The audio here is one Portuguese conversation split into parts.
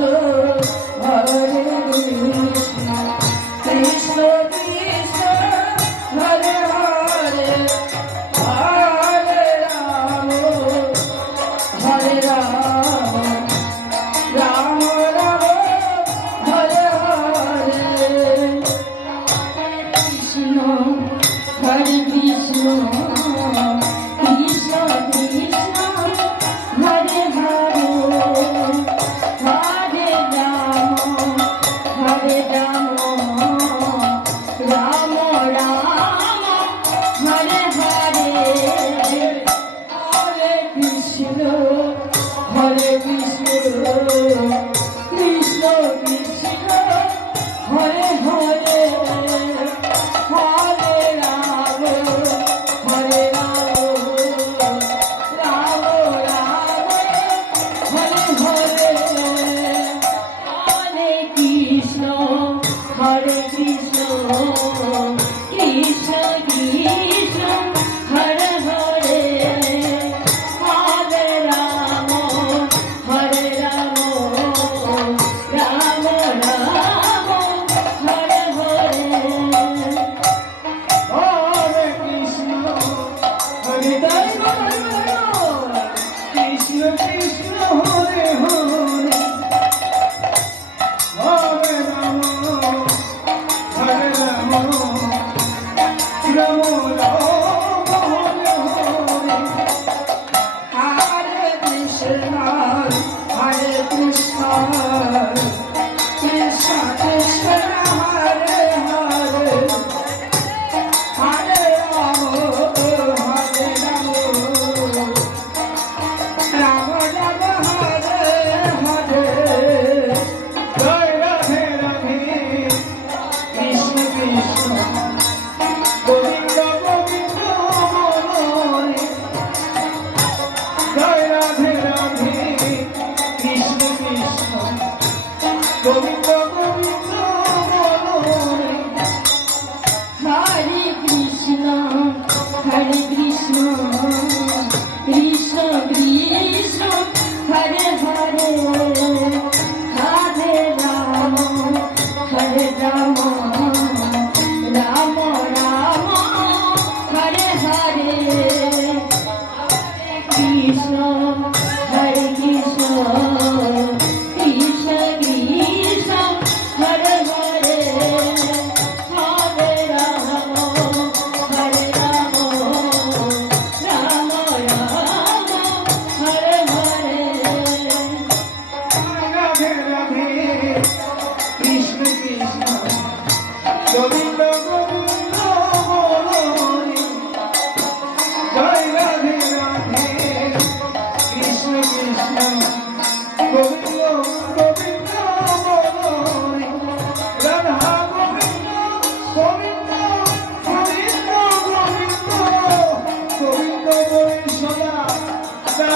Oh.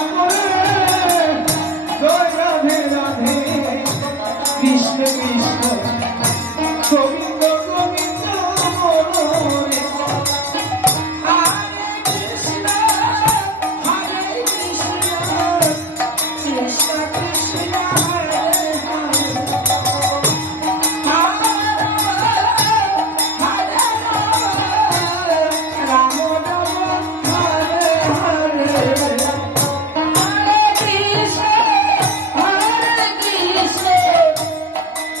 Música